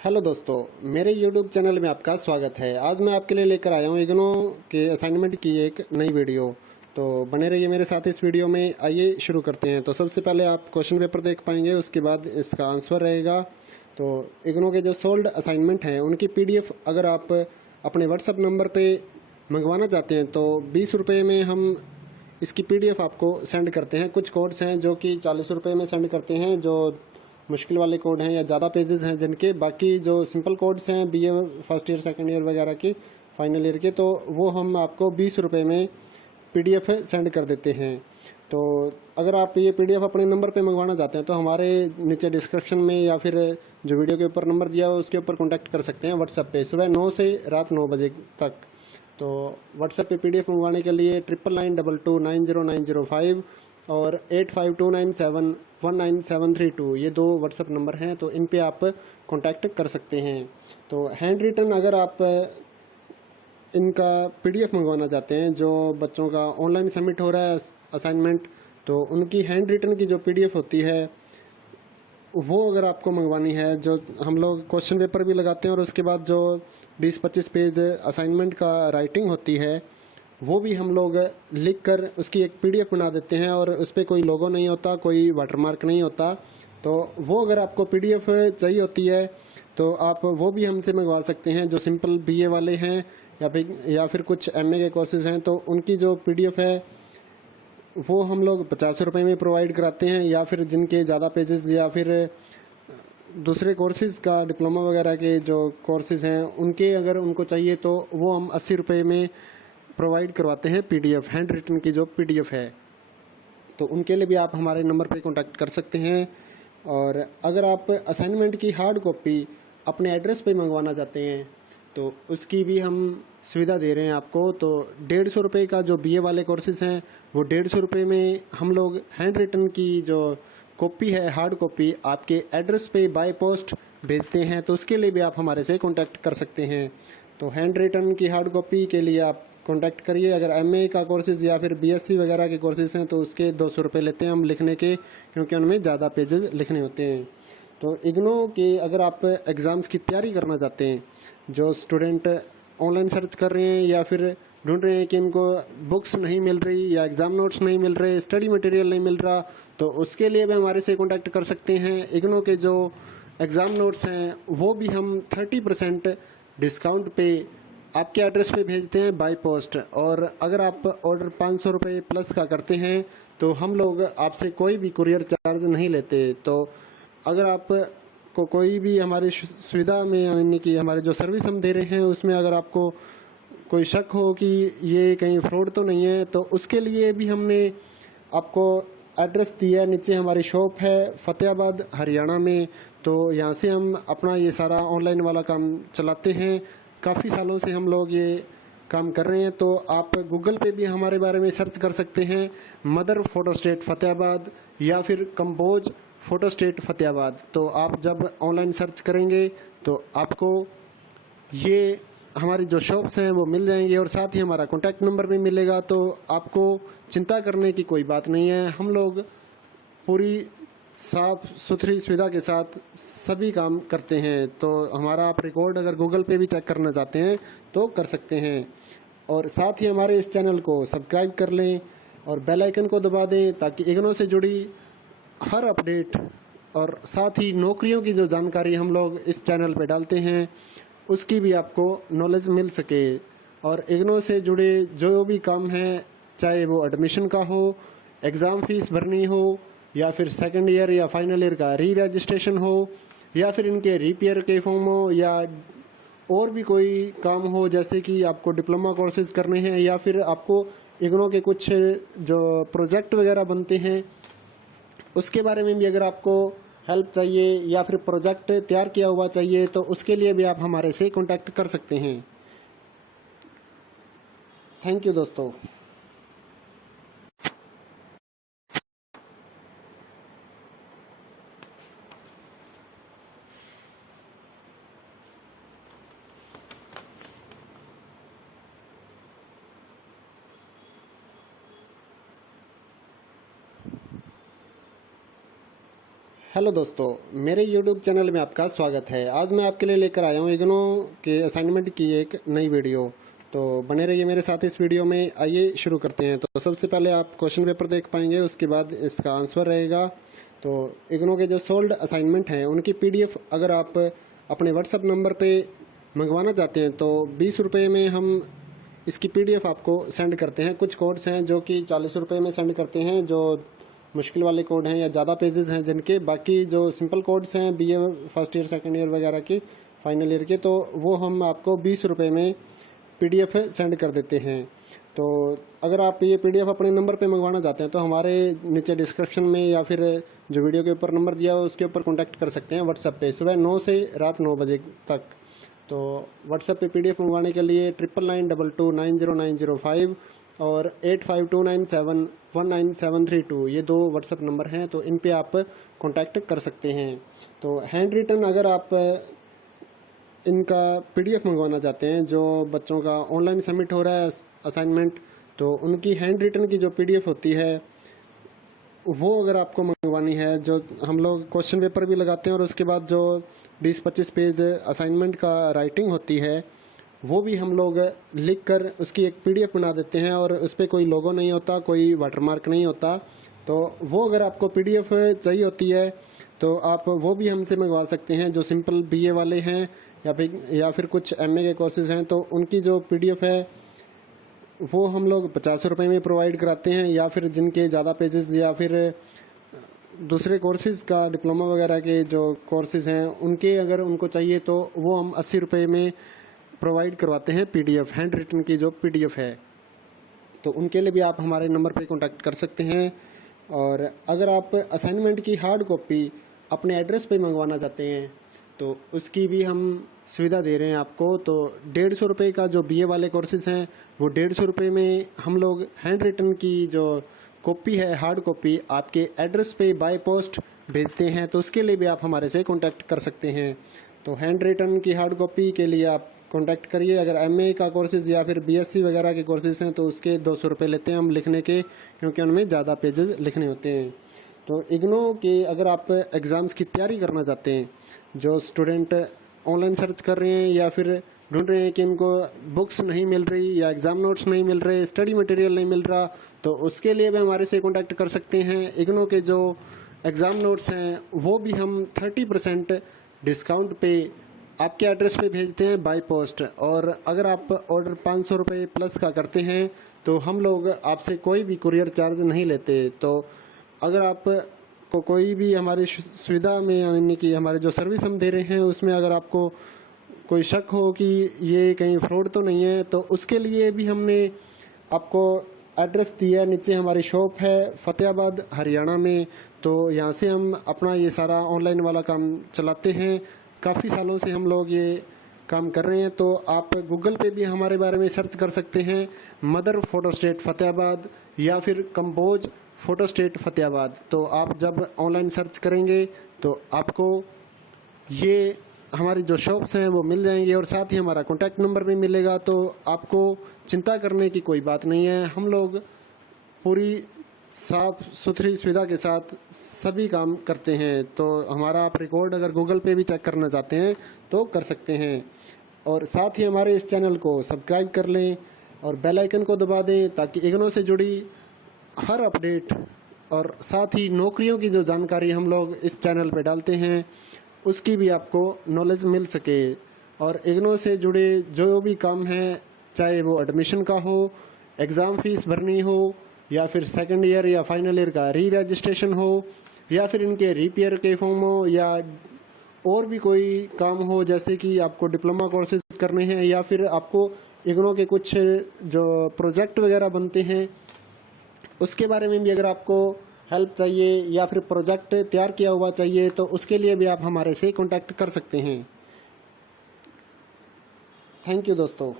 Hello दोस्तों, मेरे YouTube channel में आपका स्वागत है। आज मैं आपके लिए लेकर आया हूँ इग्नो के असाइनमेंट की एक नई वीडियो। तो बने रहिए मेरे साथ इस वीडियो में। आइए शुरू करते हैं। तो सबसे पहले आप क्वेश्चन पेपर देख पाएंगे, उसके बाद इसका आंसर रहेगा। तो इग्नो के जो सोल्ड असाइनमेंट हैं उनकी PDF अगर आप अपने व्हाट्सअप नंबर पर मंगवाना चाहते हैं तो 20 रुपये में हम इसकी PDF आपको सेंड करते हैं। कुछ कोड्स हैं जो कि 40 रुपये में सेंड करते हैं, जो मुश्किल वाले कोड हैं या ज़्यादा पेजेस हैं जिनके। बाकी जो सिंपल कोड्स हैं BA first year second year वगैरह की, फाइनल ईयर के, तो वो हम आपको 20 रुपये में PDF सेंड कर देते हैं। तो अगर आप ये PDF अपने नंबर पे मंगवाना चाहते हैं तो हमारे नीचे डिस्क्रिप्शन में या फिर जो वीडियो के ऊपर नंबर दिया हो उसके ऊपर कॉन्टैक्ट कर सकते हैं व्हाट्सएप पे, सुबह 9 से रात 9 बजे तक। तो व्हाट्सएप पे PDF मंगवाने के लिए 9992290905 और 8529719732 ये दो व्हाट्सएप नंबर हैं। तो इन पे आप कांटेक्ट कर सकते हैं। तो हैंड रिटन अगर आप इनका PDF मंगवाना चाहते हैं, जो बच्चों का ऑनलाइन सबमिट हो रहा है असाइनमेंट, तो उनकी हैंड रिटन की जो PDF होती है वो अगर आपको मंगवानी है, जो हम लोग क्वेश्चन पेपर भी लगाते हैं और उसके बाद जो 20-25 पेज असाइनमेंट का राइटिंग होती है वो भी हम लोग लिख कर उसकी एक PDF बना देते हैं और उस पर कोई लोगो नहीं होता, कोई वाटरमार्क नहीं होता। तो वो अगर आपको PDF चाहिए होती है तो आप वो भी हमसे मंगवा सकते हैं। जो सिंपल BA वाले हैं या फिर कुछ MA के कोर्सेज हैं तो उनकी जो PDF है वो हम लोग 50 रुपये में प्रोवाइड कराते हैं। या फिर जिनके ज़्यादा पेजेस या फिर दूसरे कोर्सेज का डिप्लोमा वगैरह के जो कोर्सेज हैं उनके अगर उनको चाहिए तो वो हम 80 रुपये में प्रोवाइड करवाते हैं PDF, हैंड रिटन की जो PDF है। तो उनके लिए भी आप हमारे नंबर पे कांटेक्ट कर सकते हैं। और अगर आप असाइनमेंट की हार्ड कॉपी अपने एड्रेस पे मंगवाना चाहते हैं तो उसकी भी हम सुविधा दे रहे हैं आपको। तो 150 रुपये का जो BA वाले कोर्सेज हैं वो 150 रुपये में हम लोग हैंड रिटन की जो कॉपी है, हार्ड कॉपी, आपके एड्रेस पे बाय पोस्ट भेजते हैं। तो उसके लिए भी आप हमारे से कांटेक्ट कर सकते हैं। तो हैंड रिटन की हार्ड कॉपी के लिए आप कांटेक्ट करिए। अगर MA का कोर्सेज या फिर BSc वगैरह के कोर्सेज हैं तो उसके 200 रुपये लेते हैं हम लिखने के, क्योंकि उनमें ज़्यादा पेजेस लिखने होते हैं। तो इग्नो के अगर आप एग्ज़ाम्स की तैयारी करना चाहते हैं, जो स्टूडेंट ऑनलाइन सर्च कर रहे हैं या फिर ढूंढ रहे हैं कि इनको बुक्स नहीं मिल रही या एग्ज़ाम नोट्स नहीं मिल रहे, स्टडी मटेरियल नहीं मिल रहा, तो उसके लिए भी हमारे से कांटेक्ट कर सकते हैं। इग्नो के जो एग्ज़ाम नोट्स हैं वो भी हम 30% डिस्काउंट पे आपके एड्रेस पे भेजते हैं बाय पोस्ट। और अगर आप ऑर्डर 500 रुपये प्लस का करते हैं तो हम लोग आपसे कोई भी कुरियर चार्ज नहीं लेते। तो अगर आप को कोई भी हमारी सुविधा में, यानी कि हमारे जो सर्विस हम दे रहे हैं उसमें अगर आपको कोई शक हो कि ये कहीं फ्रॉड तो नहीं है, तो उसके लिए भी हमने आपको एड्रेस दिया है। नीचे हमारी शॉप है फतेहाबाद हरियाणा में। तो यहाँ से हम अपना ये सारा ऑनलाइन वाला काम चलाते हैं। काफ़ी सालों से हम लोग ये काम कर रहे हैं। तो आप गूगल पे भी हमारे बारे में सर्च कर सकते हैं, मदर फोटो स्टेट फतेहाबाद या फिर कंपोज फोटो स्टेट फतेहाबाद। तो आप जब ऑनलाइन सर्च करेंगे तो आपको ये हमारी जो शॉप्स हैं वो मिल जाएंगे और साथ ही हमारा कॉन्टैक्ट नंबर भी मिलेगा। तो आपको चिंता करने की कोई बात नहीं है। हम लोग पूरी साफ सुथरी सुविधा के साथ सभी काम करते हैं। तो हमारा आप रिकॉर्ड अगर गूगल पे भी चेक करना चाहते हैं तो कर सकते हैं। और साथ ही हमारे इस चैनल को सब्सक्राइब कर लें और बेल आइकन को दबा दें ताकि इग्नो से जुड़ी हर अपडेट और साथ ही नौकरियों की जो जानकारी हम लोग इस चैनल पे डालते हैं उसकी भी आपको नॉलेज मिल सके। और इग्नो से जुड़े जो भी काम हैं, चाहे वो एडमिशन का हो, एग्ज़ाम फीस भरनी हो, या फिर सेकंड ईयर या फाइनल ईयर का री रजिस्ट्रेशन हो, या फिर इनके रिपेयर के फॉर्म हो, या और भी कोई काम हो, जैसे कि आपको डिप्लोमा कोर्सेज करने हैं या फिर आपको इग्नो के कुछ जो प्रोजेक्ट वगैरह बनते हैं उसके बारे में भी अगर आपको हेल्प चाहिए या फिर प्रोजेक्ट तैयार किया हुआ चाहिए तो उसके लिए भी आप हमारे से कांटेक्ट कर सकते हैं। थैंक यू दोस्तों। हेलो दोस्तों, मेरे YouTube चैनल में आपका स्वागत है। आज मैं आपके लिए लेकर आया हूँ इग्नो के असाइनमेंट की एक नई वीडियो। तो बने रहिए मेरे साथ इस वीडियो में। आइए शुरू करते हैं। तो सबसे पहले आप क्वेश्चन पेपर देख पाएंगे, उसके बाद इसका आंसर रहेगा। तो इग्नो के जो सोल्ड असाइनमेंट हैं उनकी PDF अगर आप अपने व्हाट्सअप नंबर पे मंगवाना चाहते हैं तो 20 रुपये में हम इसकी PDF आपको सेंड करते हैं। कुछ कोड्स हैं जो कि 40 रुपये में सेंड करते हैं, जो मुश्किल वाले कोड हैं या ज़्यादा पेजेस हैं जिनके। बाकी जो सिंपल कोड्स हैं BA first year second year वगैरह के, फाइनल ईयर के, तो वो हम आपको 20 रुपये में PDF सेंड कर देते हैं। तो अगर आप ये PDF अपने नंबर पे मंगवाना चाहते हैं तो हमारे नीचे डिस्क्रिप्शन में या फिर जो वीडियो के ऊपर नंबर दिया हो उसके ऊपर कॉन्टैक्ट कर सकते हैं व्हाट्सएप पे, सुबह 9 से रात 9 बजे तक। तो व्हाट्सएप पे PDF मंगवाने के लिए 9992290905 और 8529719732 ये दो व्हाट्सएप नंबर हैं। तो इन पे आप कांटेक्ट कर सकते हैं। तो हैंड रिटन अगर आप इनका PDF मंगवाना चाहते हैं, जो बच्चों का ऑनलाइन सबमिट हो रहा है असाइनमेंट, तो उनकी हैंड रिटन की जो PDF होती है वो अगर आपको मंगवानी है, जो हम लोग क्वेश्चन पेपर भी लगाते हैं और उसके बाद जो 20-25 पेज असाइनमेंट का राइटिंग होती है वो भी हम लोग लिख कर उसकी एक PDF बना देते हैं और उस पर कोई लोगो नहीं होता, कोई वाटरमार्क नहीं होता। तो वो अगर आपको PDF चाहिए होती है तो आप वो भी हमसे मंगवा सकते हैं। जो सिंपल BA वाले हैं या फिर कुछ MA के कोर्सेज हैं तो उनकी जो PDF है वो हम लोग 50 रुपये में प्रोवाइड कराते हैं। या फिर जिनके ज़्यादा पेजेस या फिर दूसरे कोर्सेज़ का डिप्लोमा वगैरह के जो कोर्सेज़ हैं उनके अगर उनको चाहिए तो वो हम 80 रुपये में प्रोवाइड करवाते हैं PDF, हैंड रिटन की जो PDF है। तो उनके लिए भी आप हमारे नंबर पे कांटेक्ट कर सकते हैं। और अगर आप असाइनमेंट की हार्ड कॉपी अपने एड्रेस पे मंगवाना चाहते हैं तो उसकी भी हम सुविधा दे रहे हैं आपको। तो 150 रुपये का जो BA वाले कोर्सेज हैं वो 150 रुपये में हम लोग हैंड रिटन की जो कॉपी है, हार्ड कॉपी, आपके एड्रेस पे बाय पोस्ट भेजते हैं। तो उसके लिए भी आप हमारे से कांटेक्ट कर सकते हैं। तो हैंड रिटन की हार्ड कॉपी के लिए आप कांटेक्ट करिए। अगर MA का कोर्सेज या फिर BSc वगैरह के कोर्सेज हैं तो उसके 200 रुपये लेते हैं हम लिखने के, क्योंकि उनमें ज़्यादा पेजेस लिखने होते हैं। तो इग्नो के अगर आप एग्ज़ाम्स की तैयारी करना चाहते हैं, जो स्टूडेंट ऑनलाइन सर्च कर रहे हैं या फिर ढूंढ रहे हैं कि इनको बुक्स नहीं मिल रही या एग्ज़ाम नोट्स नहीं मिल रहे, स्टडी मटेरियल नहीं मिल रहा, तो उसके लिए भी हमारे से कांटेक्ट कर सकते हैं। इग्नो के जो एग्ज़ाम नोट्स हैं वो भी हम 30% डिस्काउंट पे आपके एड्रेस पे भेजते हैं बाय पोस्ट। और अगर आप ऑर्डर 500 रुपये प्लस का करते हैं तो हम लोग आपसे कोई भी कुरियर चार्ज नहीं लेते। तो अगर आप को कोई भी हमारी सुविधा में, यानी कि हमारे जो सर्विस हम दे रहे हैं उसमें अगर आपको कोई शक हो कि ये कहीं फ्रॉड तो नहीं है, तो उसके लिए भी हमने आपको एड्रेस दिया है। नीचे हमारी शॉप है फतेहाबाद हरियाणा में। तो यहाँ से हम अपना ये सारा ऑनलाइन वाला काम चलाते हैं। काफ़ी सालों से हम लोग ये काम कर रहे हैं। तो आप गूगल पे भी हमारे बारे में सर्च कर सकते हैं, मदर फोटो स्टेट फतेहाबाद या फिर कंपोज फोटो स्टेट फतेहाबाद। तो आप जब ऑनलाइन सर्च करेंगे तो आपको ये हमारी जो शॉप्स हैं वो मिल जाएंगी और साथ ही हमारा कॉन्टैक्ट नंबर भी मिलेगा। तो आपको चिंता करने की कोई बात नहीं है। हम लोग पूरी साफ सुथरी सुविधा के साथ सभी काम करते हैं। तो हमारा आप रिकॉर्ड अगर गूगल पे भी चेक करना चाहते हैं तो कर सकते हैं। और साथ ही हमारे इस चैनल को सब्सक्राइब कर लें और बेल आइकन को दबा दें ताकि इग्नो से जुड़ी हर अपडेट और साथ ही नौकरियों की जो जानकारी हम लोग इस चैनल पे डालते हैं उसकी भी आपको नॉलेज मिल सके। और इग्नो से जुड़े जो भी काम हैं, चाहे वो एडमिशन का हो, एग्ज़ाम फीस भरनी हो, या फिर सेकंड ईयर या फाइनल ईयर का री रजिस्ट्रेशन हो, या फिर इनके रिपेयर के फॉर्म हो, या और भी कोई काम हो, जैसे कि आपको डिप्लोमा कोर्सेज करने हैं या फिर आपको इग्नो के कुछ जो प्रोजेक्ट वगैरह बनते हैं उसके बारे में भी अगर आपको हेल्प चाहिए या फिर प्रोजेक्ट तैयार किया हुआ चाहिए तो उसके लिए भी आप हमारे से कांटेक्ट कर सकते हैं। थैंक यू दोस्तों।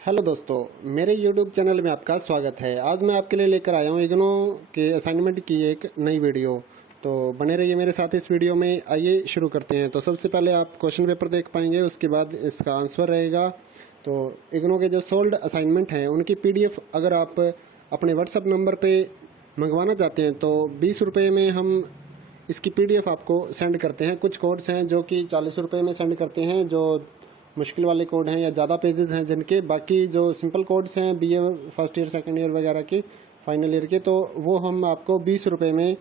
हेलो दोस्तों, मेरे YouTube चैनल में आपका स्वागत है। आज मैं आपके लिए लेकर आया हूँ इग्नो के असाइनमेंट की एक नई वीडियो। तो बने रहिए मेरे साथ इस वीडियो में। आइए शुरू करते हैं। तो सबसे पहले आप क्वेश्चन पेपर देख पाएंगे, उसके बाद इसका आंसर रहेगा। तो इग्नो के जो सोल्ड असाइनमेंट हैं उनकी PDF अगर आप अपने व्हाट्सएप नंबर पर मंगवाना चाहते हैं तो 20 रुपये में हम इसकी PDF आपको सेंड करते हैं। कुछ कोड्स हैं जो कि 40 रुपये में सेंड करते हैं, जो मुश्किल वाले कोड हैं या ज़्यादा पेजेस हैं जिनके। बाकी जो सिंपल कोड्स हैं BA first year second year वगैरह के, फाइनल ईयर के, तो वो हम आपको 20 रुपये में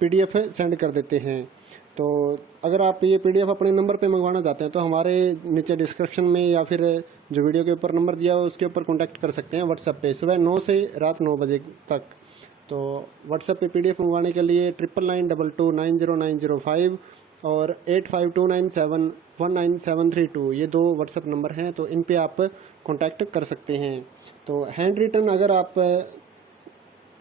PDF सेंड कर देते हैं। तो अगर आप ये PDF अपने नंबर पे मंगवाना चाहते हैं तो हमारे नीचे डिस्क्रिप्शन में या फिर जो वीडियो के ऊपर नंबर दिया हो उसके ऊपर कॉन्टैक्ट कर सकते हैं व्हाट्सएप पे, सुबह 9 से रात 9 बजे तक। तो व्हाट्सएप पे PDF मंगवाने के लिए 9992290905 और 8529719732 ये 2 व्हाट्सएप नंबर हैं। तो इन पे आप कांटेक्ट कर सकते हैं। तो हैंड रिटन अगर आप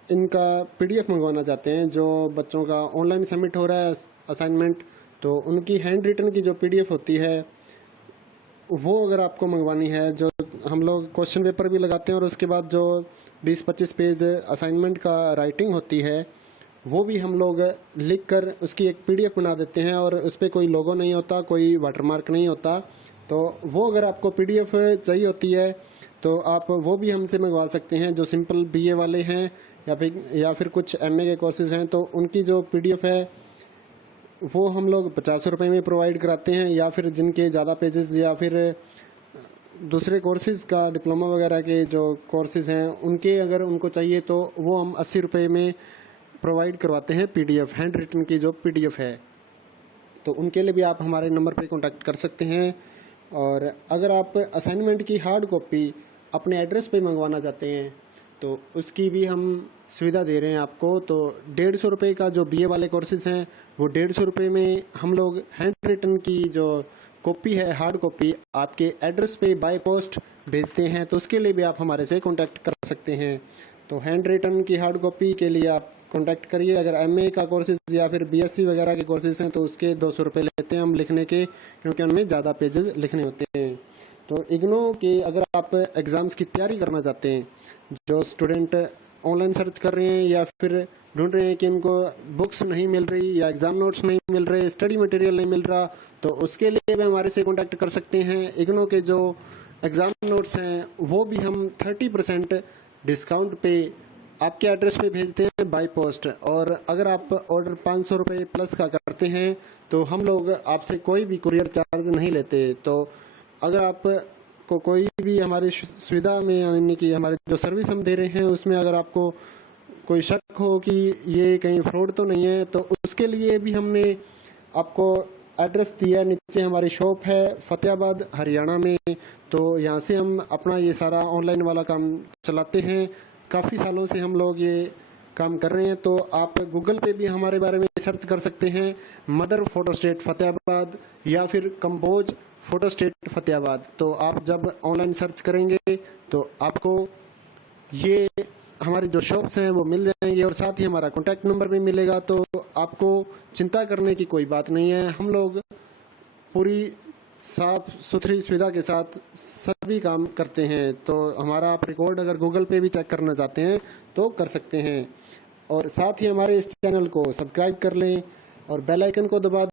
इनका PDF मंगवाना चाहते हैं, जो बच्चों का ऑनलाइन सबमिट हो रहा है असाइनमेंट, तो उनकी हैंड रिटन की जो PDF होती है वो अगर आपको मंगवानी है, जो हम लोग क्वेश्चन पेपर भी लगाते हैं और उसके बाद जो 20-25 पेज असाइनमेंट का राइटिंग होती है वो भी हम लोग लिख कर उसकी एक PDF बना देते हैं और उस पर कोई लोगो नहीं होता, कोई वाटरमार्क नहीं होता। तो वो अगर आपको PDF चाहिए होती है तो आप वो भी हमसे मंगवा सकते हैं। जो सिंपल BA वाले हैं या फिर कुछ MA के कोर्सेज हैं तो उनकी जो PDF है वो हम लोग 50 रुपये में प्रोवाइड कराते हैं। या फिर जिनके ज़्यादा पेजेस या फिर दूसरे कोर्सेज़ का डिप्लोमा वगैरह के जो कोर्सेज़ हैं उनके अगर उनको चाहिए तो वो हम 80 रुपये में प्रोवाइड करवाते हैं PDF, हैंड रिटन की जो PDF है। तो उनके लिए भी आप हमारे नंबर पे कांटेक्ट कर सकते हैं। और अगर आप असाइनमेंट की हार्ड कॉपी अपने एड्रेस पे मंगवाना चाहते हैं तो उसकी भी हम सुविधा दे रहे हैं आपको। तो 150 रुपये का जो BA वाले कोर्सेज हैं वो 150 रुपये में हम लोग हैंड रिटन की जो कॉपी है, हार्ड कॉपी, आपके एड्रेस पे बाय पोस्ट भेजते हैं। तो उसके लिए भी आप हमारे से कांटेक्ट कर सकते हैं। तो हैंड रिटन की हार्ड कॉपी के लिए आप कांटेक्ट करिए। अगर MA का कोर्सेज या फिर BSc वगैरह के कोर्सेज हैं तो उसके 200 रुपये लेते हैं हम लिखने के, क्योंकि उनमें ज़्यादा पेजेस लिखने होते हैं। तो इग्नो के अगर आप एग्ज़ाम्स की तैयारी करना चाहते हैं, जो स्टूडेंट ऑनलाइन सर्च कर रहे हैं या फिर ढूंढ रहे हैं कि इनको बुक्स नहीं मिल रही या एग्ज़ाम नोट्स नहीं मिल रहे, स्टडी मटेरियल नहीं मिल रहा, तो उसके लिए भी हमारे से कांटेक्ट कर सकते हैं। इग्नो के जो एग्ज़ाम नोट्स हैं वो भी हम 30% डिस्काउंट पे आपके एड्रेस पे भेजते हैं बाय पोस्ट। और अगर आप ऑर्डर 500 रुपये प्लस का करते हैं तो हम लोग आपसे कोई भी कुरियर चार्ज नहीं लेते। तो अगर आप को कोई भी हमारी सुविधा में, यानी कि हमारे जो सर्विस हम दे रहे हैं उसमें अगर आपको कोई शक हो कि ये कहीं फ्रॉड तो नहीं है, तो उसके लिए भी हमने आपको एड्रेस दिया। नीचे हमारी शॉप है फतेहाबाद हरियाणा में। तो यहाँ से हम अपना ये सारा ऑनलाइन वाला काम चलाते हैं। काफ़ी सालों से हम लोग ये काम कर रहे हैं। तो आप गूगल पे भी हमारे बारे में सर्च कर सकते हैं, मदर फोटोस्टेट फतेहाबाद या फिर कंपोज फोटोस्टेट फतेहाबाद। तो आप जब ऑनलाइन सर्च करेंगे तो आपको ये हमारी जो शॉप्स हैं वो मिल जाएंगे और साथ ही हमारा कॉन्टैक्ट नंबर भी मिलेगा। तो आपको चिंता करने की कोई बात नहीं है। हम लोग पूरी साफ सुथरी सुविधा के साथ सभी काम करते हैं। तो हमारा आप रिकॉर्ड अगर गूगल पे भी चेक करना चाहते हैं तो कर सकते हैं। और साथ ही हमारे इस चैनल को सब्सक्राइब कर लें और बेल आइकन को दबा